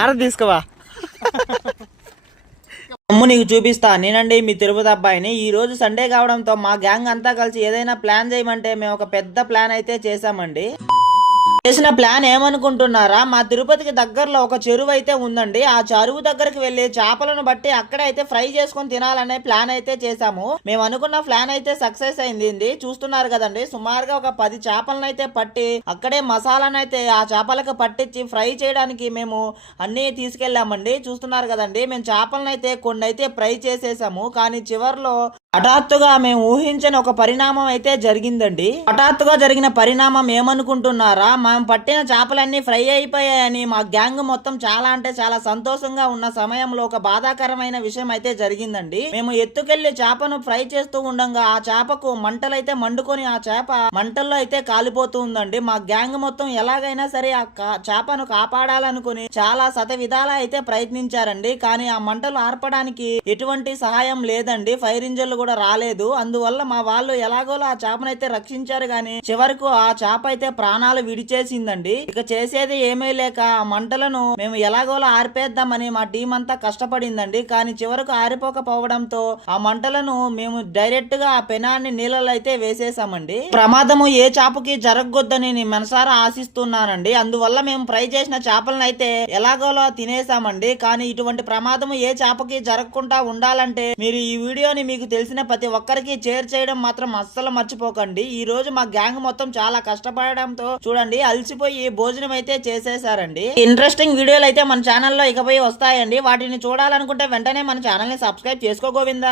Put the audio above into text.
ఆడ తీసుకోవా అమ్ము నీకు చూపిస్తా. నేనండి మీ తిరుపతి అబ్బాయిని. ఈ రోజు సండే కావడంతో మా గ్యాంగ్ అంతా కలిసి ఏదైనా ప్లాన్ చేయమంటే మేము ఒక పెద్ద ప్లాన్ అయితే చేసామండి. చేసిన ప్లాన్ ఏమనుకుంటున్నారా? మా తిరుపతికి దగ్గరలో ఒక చెరువు అయితే ఉందండి. ఆ చెరువు దగ్గరికి వెళ్లి చేపలను బట్టి అక్కడే అయితే ఫ్రై చేసుకొని తినాలనే ప్లాన్ అయితే చేసాము. మేము అనుకున్న ప్లాన్ అయితే సక్సెస్ అయింది. చూస్తున్నారు కదండి, సుమారుగా ఒక 10 చేపలను అయితే పట్టి అక్కడే మసాలాను అయితే ఆ చేపలకు పట్టించి ఫ్రై చేయడానికి మేము అన్ని తీసుకెళ్లామండి. చూస్తున్నారు కదండి, మేము చేపలను అయితే కొన్ని అయితే ఫ్రై చేసేసాము. కానీ చివరిలో హఠాత్తుగా మేము ఊహించని ఒక పరిణామం అయితే జరిగిందండి. హఠాత్తుగా జరిగిన పరిణామం ఏమనుకుంటున్నారా? మేము పట్టిన చేపలన్నీ ఫ్రై అయిపోయాయని మా గ్యాంగ్ మొత్తం చాలా అంటే చాలా సంతోషంగా ఉన్న సమయంలో ఒక బాధాకరమైన విషయం అయితే జరిగిందండి. మేము ఎత్తుకెళ్లి చేపను ఫ్రై చేస్తూ ఉండగా ఆ చేపకు మంటలైతే మండుకొని ఆ చేప మంటల్లో అయితే కాలిపోతూ ఉందండి. మా గ్యాంగ్ మొత్తం ఎలాగైనా సరే ఆ చేపను కాపాడాలనుకుని చాలా శత విధాలా అయితే ప్రయత్నించారండి. కానీ ఆ మంటలు ఆర్పడానికి ఎటువంటి సహాయం లేదండి. ఫైర్ ఇంజన్లు కూడా రాలేదు. అందువల్ల మా వాళ్ళు ఎలాగోలా ఆ చేపనైతే రక్షించారు. గాని చివరకు ఆ చేప అయితే ప్రాణాలు విడిచేసిందండి. ఇక చేసేది ఏమీ లేక ఆ మంటలను మేము ఎలాగోలా ఆర్పేద్దామని మా టీం అంతా కష్టపడిందండి. కానీ చివరకు ఆరిపోకపోవడంతో ఆ మంటలను మేము డైరెక్ట్ గా ఆ పెనాన్ని నీళ్ళలో అయితే వేసేసామండి. ప్రమాదము ఏ చేపకి జరగొద్దని నేను మనసారా ఆశిస్తున్నానండి. అందువల్ల మేము ఫ్రై చేసిన చేపలను అయితే ఎలాగోలా తినేసామండి. కానీ ఇటువంటి ప్రమాదము ఏ చేపకి జరగకుండా ఉండాలంటే మీరు ఈ వీడియోని మీకు తెలిసిన ప్రతి ఒక్కరికి షేర్ చేయడం మాత్రం అస్సలు మర్చిపోకండి. ఈ రోజు మా గ్యాంగ్ మొత్తం చాలా కష్టపడడంతో చూడండి అలసిపోయి భోజనం అయితే చేసేసారండి. ఇంట్రెస్టింగ్ వీడియోలు అయితే మన ఛానల్లో ఇకపై వస్తాయండి. వాటిని చూడాలనుకుంటే వెంటనే మన ఛానల్ ని సబ్స్క్రైబ్ చేసుకో గోవిందా.